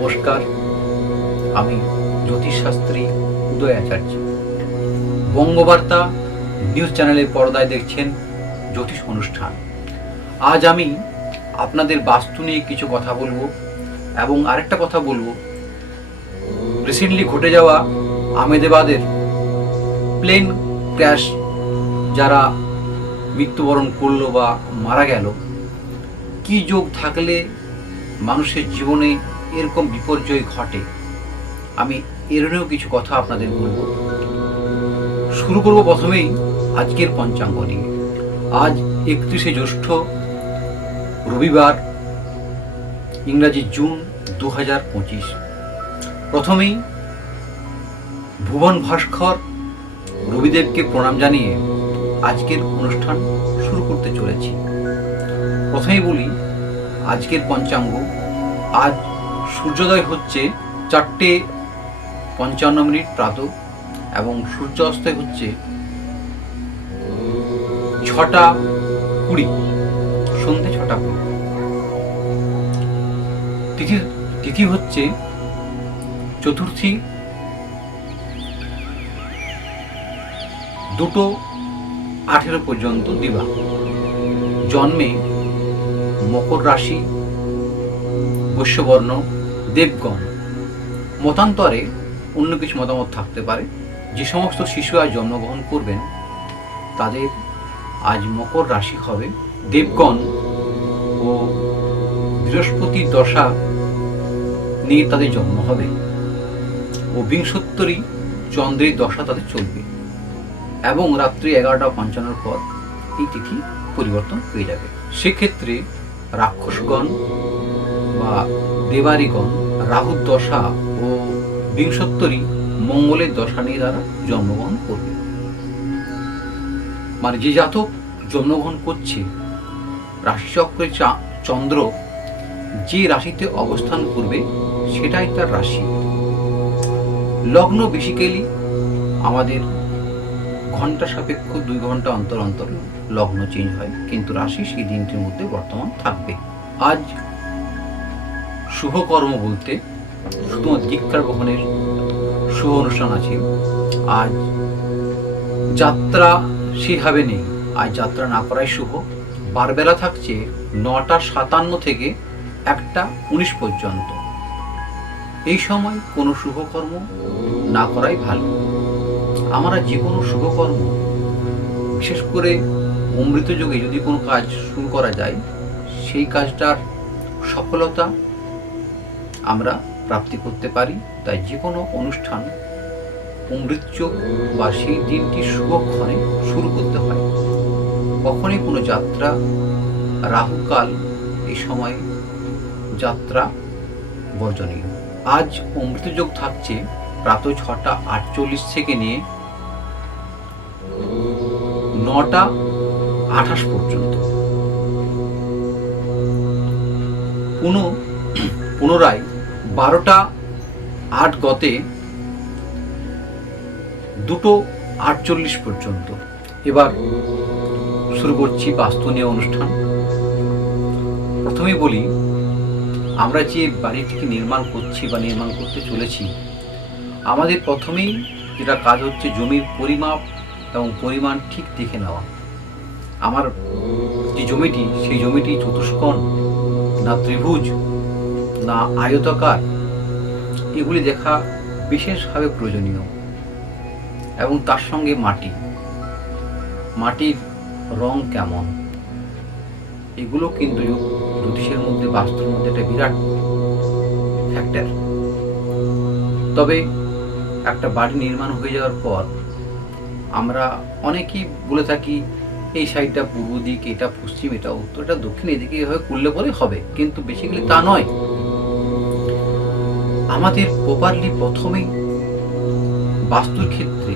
নমস্কার, আমি জ্যোতিষশাস্ত্রী উদয় আচার্য। বঙ্গবার্তা নিউজ চ্যানেলের পর্দায় দেখছেন জ্যোতিষ অনুষ্ঠান। আজ আমি আপনাদের বাস্তু নিয়ে কিছু কথা বলবো এবং আরেকটা কথা বলবো, রিসেন্টলি ঘটে যাওয়া আহমেদাবাদের প্লেন ক্র্যাশ যারা মৃত্যুবরণ করলো বা মারা গেল, কি যোগ থাকলে মানুষের জীবনে এরকম বিপর্যয় ঘটে, আমি এর নিয়েও কিছু কথা আপনাদের বলবো। শুরু করব প্রথমেই আজকের পঞ্চাঙ্গ নিয়ে। আজ 31শে জ্যৈষ্ঠ, রবিবার, ইংরাজি জুন 2025। প্রথমেই ভুবন ভাস্কর রবিদেবকে প্রণাম জানিয়ে আজকের অনুষ্ঠান শুরু করতে চলেছি। প্রথমেই বলি আজকের পঞ্চাঙ্গ। আজ সূর্যোদয় হচ্ছে 4:55 প্রাতঃ এবং সূর্যাস্তয় হচ্ছে 6:20 সন্ধ্যে 6:20। তিথি হচ্ছে চতুর্থী, 2:18 পর্যন্ত দিবা। জন্মে মকর রাশি, বৈশ্যবর্ণ, দেবগণ। মতান্তরে অন্য কিছু মতামত থাকতে পারে। যে সমস্ত শিশু আজ জন্মগ্রহণ করবেন তাদের আজ মকর রাশি হবে। দেবগণ ও বৃহস্পতির দশা নিয়ে তাদের জন্ম হবে ও বিংশোত্তরী চন্দ্রের দশা তাদের চলবে এবং রাত্রি 11:55 পর এই তিথি পরিবর্তন হয়ে যাবে। সেক্ষেত্রে রাক্ষসগণ বা দেবারিগণ রাহুর দশা ও বিংশোত্তরী মঙ্গলের দশা নিয়ে তারা জন্মগ্রহণ করবে। মানে যে জাতক জন্মগ্রহণ করছে, রাশিচক্রে চন্দ্র যে রাশিতে অবস্থান করবে সেটাই তার রাশি। লগ্ন বেসিক্যালি আমাদের ঘন্টা সাপেক্ষ 2 ঘন্টা অন্তর অন্তর লগ্ন চেঞ্জ হয়, কিন্তু রাশি সেই দিনটির মধ্যে বর্তমান থাকবে। আজ শুভকর্ম বলতে শুধুমাত্র দীক্ষা গ্রহণের শুভ অনুষ্ঠান আছে। আজ যাত্রা সেভাবে নেই, আজ যাত্রা না করাই শুভ। বারবেলা থাকছে 9:57 থেকে 1:19 পর্যন্ত। এই সময় কোনো শুভকর্ম না করাই ভালো। আমরা যে কোনো শুভকর্ম, বিশেষ করে অমৃত যোগে যদি কোনো কাজ শুরু করা যায়, সেই কাজটার সফলতা আমরা প্রাপ্তি করতে পারি। তাই যে কোনো অনুষ্ঠান অমৃতযোগ বা সেই দিনটি শুভক্ষণে শুরু করতে হয়। কখনই কোনো যাত্রা, রাহুকাল, এই সময় যাত্রা বর্জনীয়। আজ অমৃতযোগ থাকছে প্রাতঃ 6:48 থেকে নিয়ে 9:28 পর্যন্ত। পুনরায় 12:08 গতে 2:48 পর্যন্ত। এবার শুরু করছি বাস্তু নিয়ে অনুষ্ঠান। প্রথমেই বলি, আমরা যে বাড়িটিকে নির্মাণ করছি বা নির্মাণ করতে চলেছি, আমাদের প্রথমেই যেটা কাজ হচ্ছে জমির পরিমাপ এবং পরিমাণ ঠিক দেখে নেওয়া। আমার যে জমিটি, সেই জমিটি চতুষ্কোণ না ত্রিভুজ না আয়তাকার, এগুলি দেখা বিশেষভাবে প্রয়োজনীয়। এবং তার সঙ্গে মাটির রং কেমন, এগুলো কিন্তু জ্যোতিষের মধ্যে, বাস্তুর মধ্যে একটা বিরাট ফ্যাক্টর। তবে একটা বাড়ি নির্মাণ হয়ে যাওয়ার পর আমরা অনেকেই বলে থাকি এই সাইডটা পূর্ব দিক, এটা পশ্চিম, এটা উত্তর, এটা দক্ষিণ, এদিকে এভাবে করলে পরে হবে, কিন্তু বেসিক্যালি তা নয়। আমাদের প্রপারলি প্রথমেই বাস্তুর ক্ষেত্রে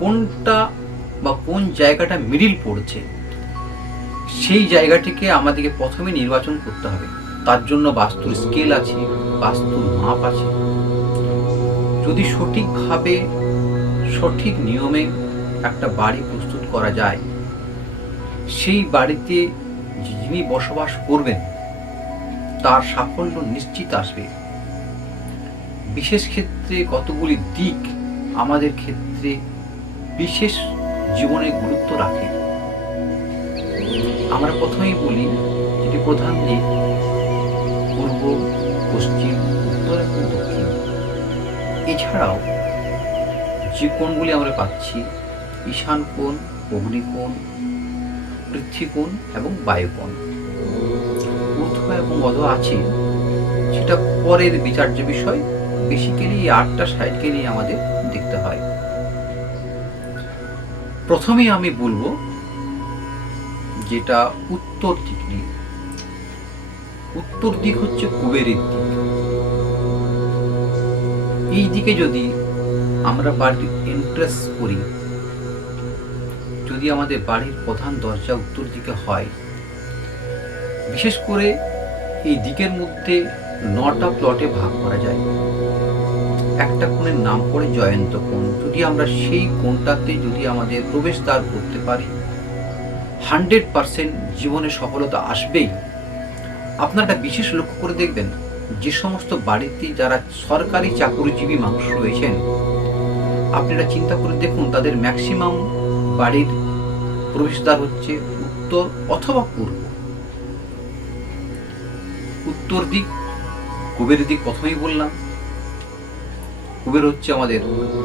কোনটা বা কোন জায়গাটা মিডিল পড়ছে, সেই জায়গাটিকে আমাদেরকে প্রথমে নির্বাচন করতে হবে। তার জন্য বাস্তুর স্কেল আছে, বাস্তুর মাপ আছে। যদি সঠিকভাবে সঠিক নিয়মে একটা বাড়ি প্রস্তুত করা যায়, সেই বাড়িতে যিনি বসবাস করবেন তার সাফল্য নিশ্চিত আসবে। বিশেষ ক্ষেত্রে কতগুলি দিক আমাদের ক্ষেত্রে বিশেষ জীবনে গুরুত্ব রাখে। আমরা প্রথমেই বলি যেটি প্রধান দিক পূর্ব, পশ্চিম, উত্তর এবং দক্ষিণ। এছাড়াও যে কোণগুলি আমরা পাচ্ছি ঈশান কোণ, অগ্নিকোণ, পৃথ্বীকোণ এবং বায়ুকোণ। ঊর্ধ্ব এবং অধ আছে, সেটা পরের বিচার্য বিষয়। বেসিক্যালি এই 8টা সাইডকে নিয়ে আমাদের দেখতে হয়। প্রথমেই আমি বলবো যেটা উত্তর দিক নিয়ে। উত্তর দিক হচ্ছে কুবেরের দিক। এই দিকে যদি আমরা বাড়ির এন্ট্রেন্স করি, যদি আমাদের বাড়ির প্রধান দরজা উত্তর দিকে হয়, বিশেষ করে এই দিকের মধ্যে 9টা প্লটে ভাগ করা যায়। একটা কোণের নাম পড়ে জয়ন্ত কোণ। যদি আমরা সেই কোণটাতে যদি আমাদের প্রবেশদ্বার করতে পারি, 100% জীবনে সফলতা আসবেই। আপনারা একটা বিশেষ লক্ষ্য করে দেখবেন, যে সমস্ত বাড়িতে যারা সরকারি চাকরিজীবী মানুষ রয়েছেন, আপনারা চিন্তা করে দেখুন তাদের ম্যাক্সিমাম বাড়ির প্রবেশদ্বার হচ্ছে উত্তর অথবা পূর্ব। উত্তর দিক কুবেরের দিক প্রথমেই বললাম। কুবের হচ্ছে আমাদের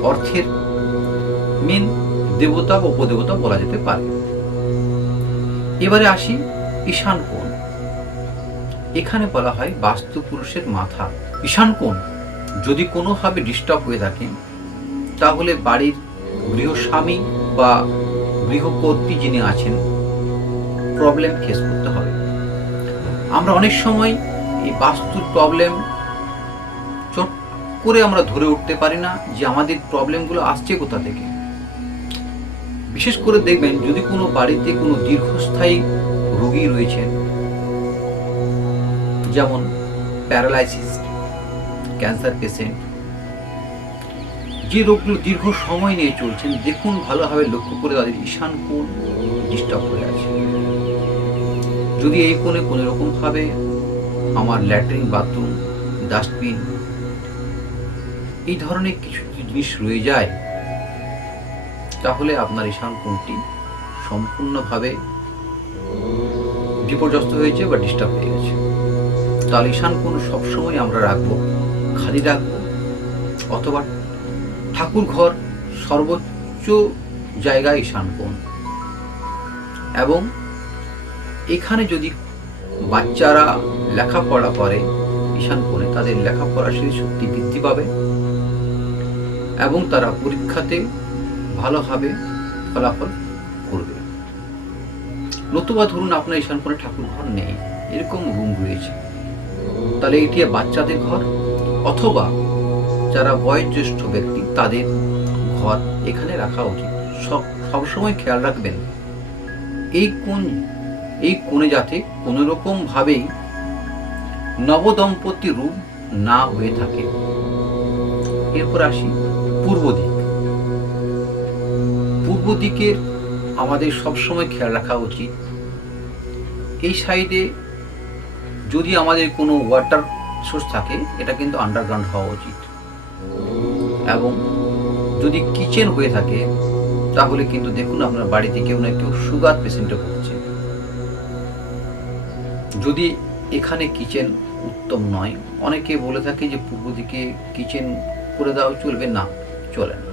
অর্থের মেন দেবতা বা উপদেবতা বলা যেতে পারে। এবারে আসি ঈশান কোণ। এখানে বলা হয় বাস্তু পুরুষের মাথা। ঈশান কোণ যদি কোনোভাবে ডিস্টার্ব হয়ে থাকে, তাহলে বাড়ির গৃহস্বামী বা গৃহকর্ত্রী যিনি আছেন, প্রবলেম ফেস করতে হবে। আমরা অনেক সময় এই বাস্তুর প্রবলেম চট করে আমরা ধরে উঠতে পারি না যে আমাদের প্রবলেমগুলো আসছে কোথা থেকে। বিশেষ করে দেখবেন যদি কোনো বাড়িতে কোনো দীর্ঘস্থায়ী রোগী রয়েছেন, যেমন প্যারালাইসিস, ক্যান্সার পেশেন্ট, যে রোগগুলো দীর্ঘ সময় নিয়ে চলছেন, দেখুন ভালোভাবে লক্ষ্য করে তাদের ঈশান কোণ ডিস্টার্ব হয়ে আছে। যদি এই কোণে কোনো রকম ভাবে আমার ল্যাট্রিন, বাথরুম, ডাস্টবিন এই ধরনের কিছু জিনিস রয়ে যায়, তাহলে আপনার ঈশান কোণটি সম্পূর্ণভাবে বিপর্যস্ত হয়েছে বা ডিস্টার্ব হয়ে গেছে। তাহলে ঈশান কোণ সবসময় আমরা রাখবো, খালি রাখবো, অথবা ঠাকুর ঘর সর্বোচ্চ জায়গায় ঈশান কোণ। এবং এখানে যদি বাচ্চারা লেখাপড়া করে ঈশান কোণে, তাদের লেখাপড়া শক্তি বৃদ্ধি পাবে এবং তারা পরীক্ষাতে ভালোভাবে ফলাফল করবে। নতুবা ধরুন আপনার ঈশান কোণে ঠাকুর ঘর নেই, এরকম রুম রয়েছে, তাহলে এটি বাচ্চাদের ঘর অথবা যারা বয়োজ্যেষ্ঠ ব্যক্তি তাদের ঘর এখানে রাখা উচিত। সবসময় খেয়াল রাখবেন এই কোণে যাতে কোনো রকম ভাবেই নবদম্পতি রূপ না হয়ে থাকে। এরপর আসি পূর্ব দিক। পূর্ব দিকের আমাদের সবসময় খেয়াল রাখা উচিত, এই সাইডে যদি আমাদের কোনো ওয়াটার সোর্স থাকে, এটা কিন্তু আন্ডারগ্রাউন্ড হওয়া উচিত। এবং যদি কিচেন হয়ে থাকে, তাহলে কিন্তু দেখুন আপনার বাড়িতে কেউ না কেউ সুগার পেশেন্টে ভুগছে। যদি এখানে কিচেন উত্তম নয়, অনেকে বলে থাকে যে পূর্ব দিকে কিচেন করে দেওয়া চলবে না, চলে না।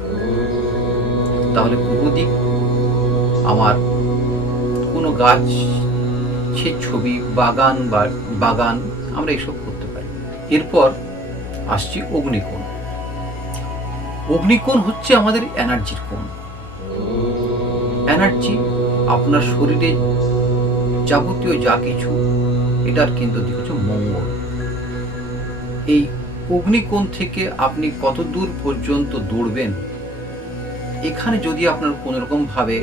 তাহলে পূর্ব দিক আমার কোনো গাছের ছবি, বাগান আমরা এসব করতে পারি। এরপর আসছি অগ্নিকোণ। অগ্নিকোণ হচ্ছে আমাদের এনার্জির কোণ। এনার্জি আপনার শরীরে যাবতীয় যা কিছু, এটার কেন্দ্র দিক হচ্ছে মঙ্গল। এই অগ্নিকোণ থেকে আপনি কত দূর পর্যন্ত দৌড়বেন, এখানে যদি আপনার কোনো রকম ভাবে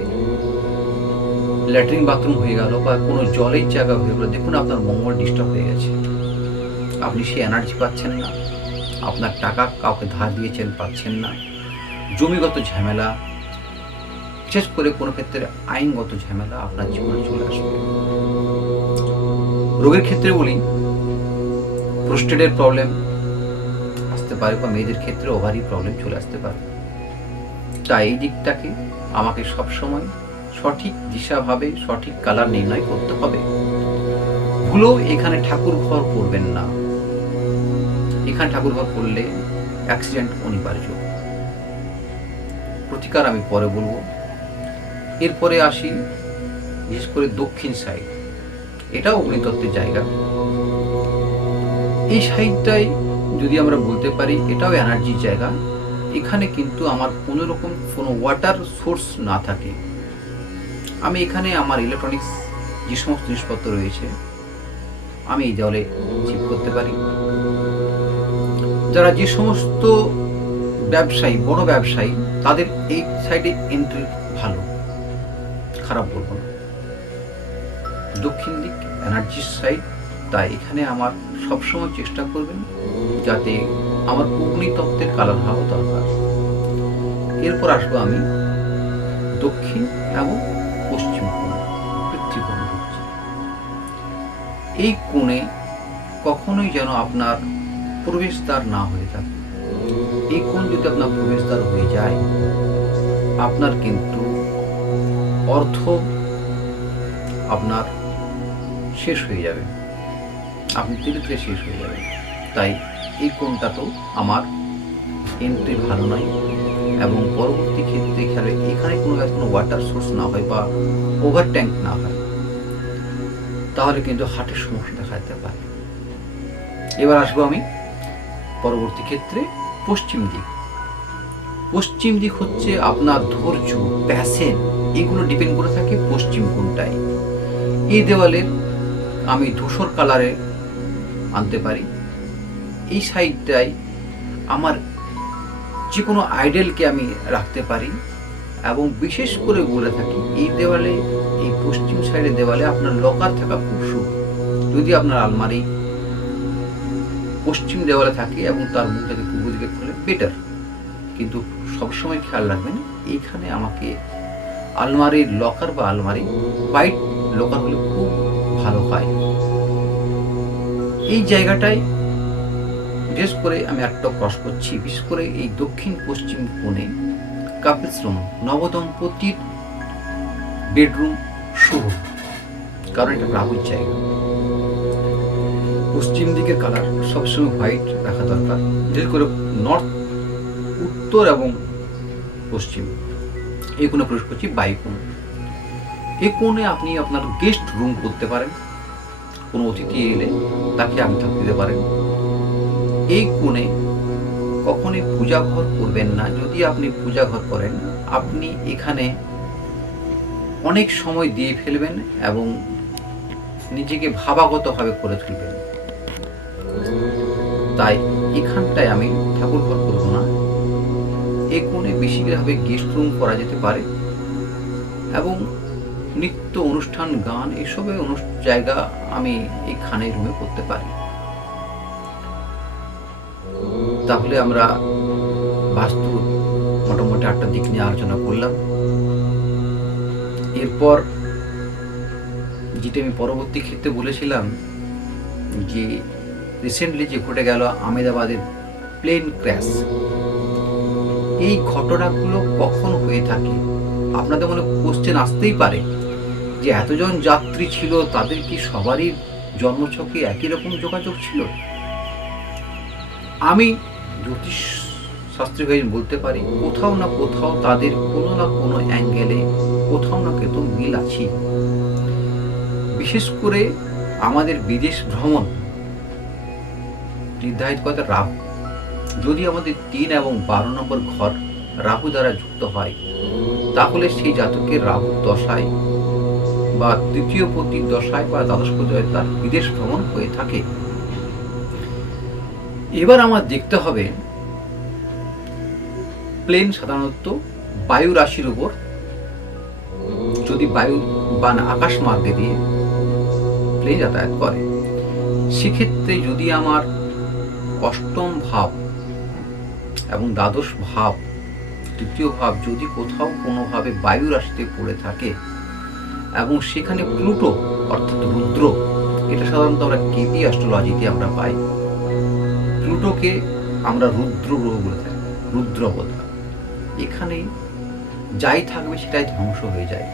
ল্যাট্রিন বাথরুম হয়ে গেল বা কোনো জলের জায়গা হয়ে গেল, দেখুন আপনার মঙ্গল ডিস্টার্ব হয়ে গেছে। আপনি সেই এনার্জি পাচ্ছেন না, আপনার টাকা কাউকে ধার দিয়েছেন পাচ্ছেন না, জমিগত ঝামেলা, বিশেষ করে কোনো ক্ষেত্রে আইনগত ঝামেলা আপনার জীবনে চলে আসবে। রোগের ক্ষেত্রে বলি, প্রোস্টেটের প্রবলেম আসতে পারে, বা মেয়েদের ক্ষেত্রে ওভারি প্রবলেম চলে আসতে পারে। তাই এই দিকটাকে আমাকে সবসময় সঠিক দিশাভাবে সঠিক কালার নির্ণয় করতে হবে। ভুলেও এখানে ঠাকুর ঘর করবেন না। এখানে ঠাকুর ঘর করলে অ্যাক্সিডেন্ট অনিবার্য। প্রতিকার আমি পরে বলবো। এরপরে আসি বিশেষ করে দক্ষিণ সাইড, এটাও অগ্নিতত্ত্বের জায়গা। এই সাইডটাই যদি আমরা বলতে পারি এটাও এনার্জির জায়গা। এখানে কিন্তু আমার কোনো রকম কোনো ওয়াটার সোর্স না থাকে, আমি এখানে আমার ইলেকট্রনিক্স যে সমস্ত জিনিসপত্র রয়েছে আমি এই জলে চিপ করতে পারি। যারা যে সমস্ত ব্যবসায়ী, বড় ব্যবসায়ী, তাদের এই সাইডে এন্ট্রি ভালো, খারাপ বলবো না। দক্ষিণ দিক এনার্জির সাইড, তাই এখানে আমার সবসময় চেষ্টা করবেন যাতে আমার অগ্নিতত্ত্বের কালার হওয়া দরকার। এরপর আসবো আমি দক্ষিণ এবং পশ্চিম কোণ, পৃথিবীকোণ হচ্ছে এই কোণে কখনোই যেন আপনার প্রবেশদ্বার না হয়ে থাকে। এই কোণ যদি আপনার প্রবেশদ্বার হয়ে যায়, আপনার কিন্তু অর্থ আপনার শেষ হয়ে যাবে, আপনি ধীরে ধীরে শেষ হয়ে যাবেন। তাই এই কোণটা তো আমার এন্ট্রি ভালো নয়, এবং পরবর্তী ক্ষেত্রে খেলে এখানে কোনো ওয়াটার সোর্স না হয় বা ওভার ট্যাঙ্ক না হয়, তাহলে কিন্তু হার্টের সমস্যা দেখা যেতে পারে। এবার আসবো আমি পরবর্তী ক্ষেত্রে পশ্চিম দিক। পশ্চিম দিক হচ্ছে আপনার ধৈর্য, প্যাশন, এগুলো ডিপেন্ড করে থাকে পশ্চিম কোণটায়। এই দেওয়ালের আমি ধূসর কালারে আনতে পারি। এই সাইডটায় আমার যে কোনো আইডেলকে আমি রাখতে পারি, এবং বিশেষ করে বলে থাকি এই দেওয়ালে, এই পশ্চিম সাইডের দেওয়ালে আপনার লকার থাকা খুব শুভ। যদি আপনার আলমারি পশ্চিম দেওয়ালে থাকে এবং তার মুখটাকে পূর্ব দিকে খুলে বেটার, কিন্তু সবসময় খেয়াল রাখবেন এইখানে আমাকে আলমারির লকার বা আলমারি হোয়াইট লকার হলে খুব ভালো হয়। এই জায়গাটায় বিশেষ করে আমি একটা ক্রস করছি, বিশেষ করে এই দক্ষিণ পশ্চিম কোণে কাপলস রুম, নবদম্পতির বেডরুম শুভ, কারণ এটা রাহুর জায়গা। পশ্চিম দিকের কালার সবসময় হোয়াইট রাখা দরকার, বিশেষ করে নর্থ, উত্তর এবং পশ্চিম। এই কোণে প্রবেশ করছি বায়ু কোণ। এই কোণে আপনি আপনার গেস্ট রুম করতে পারেন, কোনো অতিথি এলে তাকে আপনি থাকতে দিতে পারেন। এই কোণে কখনোই পূজা ঘর করবেন না। যদি আপনি পূজা ঘর করেন, আপনি এখানে অনেক সময় দিয়ে ফেলবেন এবং নিজেকে ভাবাগতভাবে করে তুলবেন। তাই এখানটায় আমি ঠাকুর ঘর করবো না। এই কোণে বেশিরভাবে গেস্ট রুম করা যেতে পারে, এবং নৃত্য অনুষ্ঠান, গান, এসবের জায়গা আমি এইখানে রুমে করতে পারি। তাহলে আমরা বাস্তু মোটামুটি 8টা দিক নিয়ে আলোচনা করলাম। এরপর যেটা আমি পরবর্তী ক্ষেত্রে বলেছিলাম যে রিসেন্টলি যে ঘটে গেল আহমেদাবাদের প্লেন ক্র্যাশ, এই ঘটনাগুলো কখন হয়ে থাকে আপনাদের মনে কোশ্চেন আসতেই পারে যে এতজন যাত্রী ছিল, তাদের কি সবারই জন্মছকে একই রকম যোগাযোগ ছিল? আমি জ্যোতিষ শাস্ত্রী হয়ে বলতে পারি কোথাও না কোথাও তাদের কোনো না কোনো অ্যাঙ্গেলে কোথাও না কোথাও মিল আছে। বিশেষ করে আমাদের বিদেশ ভ্রমণ নির্ধারিত করে রাহু। যদি আমাদের 3 এবং 12 নম্বর ঘর রাহু দ্বারা যুক্ত হয়, তাহলে সেই জাতকের রাহু দশায় বা তৃতীয় পতির দশায় বা দ্বাদশ পতির তার বিদেশ ভ্রমণ হয়ে থাকে। এবার আমার দেখতে হবে প্লেন সাধারণত বায়ু রাশির উপর, যদি বায়ু বা আকাশ মার্গে দিয়ে প্লেন যাতায়াত করে, সেক্ষেত্রে যদি আমার অষ্টম ভাব এবং দ্বাদশ ভাব, তৃতীয় ভাব যদি কোথাও কোনোভাবে বায়ু রাশিতে পড়ে থাকে এবং সেখানে প্লুটো অর্থাৎ রুদ্র, এটা সাধারণত আমরা কেপি অ্যাস্ট্রোলজিতে আমরা পাই, প্লুটোকে আমরা রুদ্র গ্রহ বলে থাকি, রুদ্র অবতার। এখানে যাই থাকবে সেটাই ধ্বংস হয়ে যায়।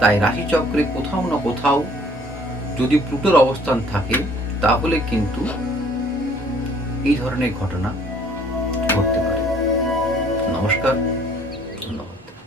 তাই রাশিচক্রে কোথাও না কোথাও যদি প্লুটোর অবস্থান থাকে তাহলে কিন্তু এই ধরনের ঘটনা ঘটতে পারে। নমস্কার।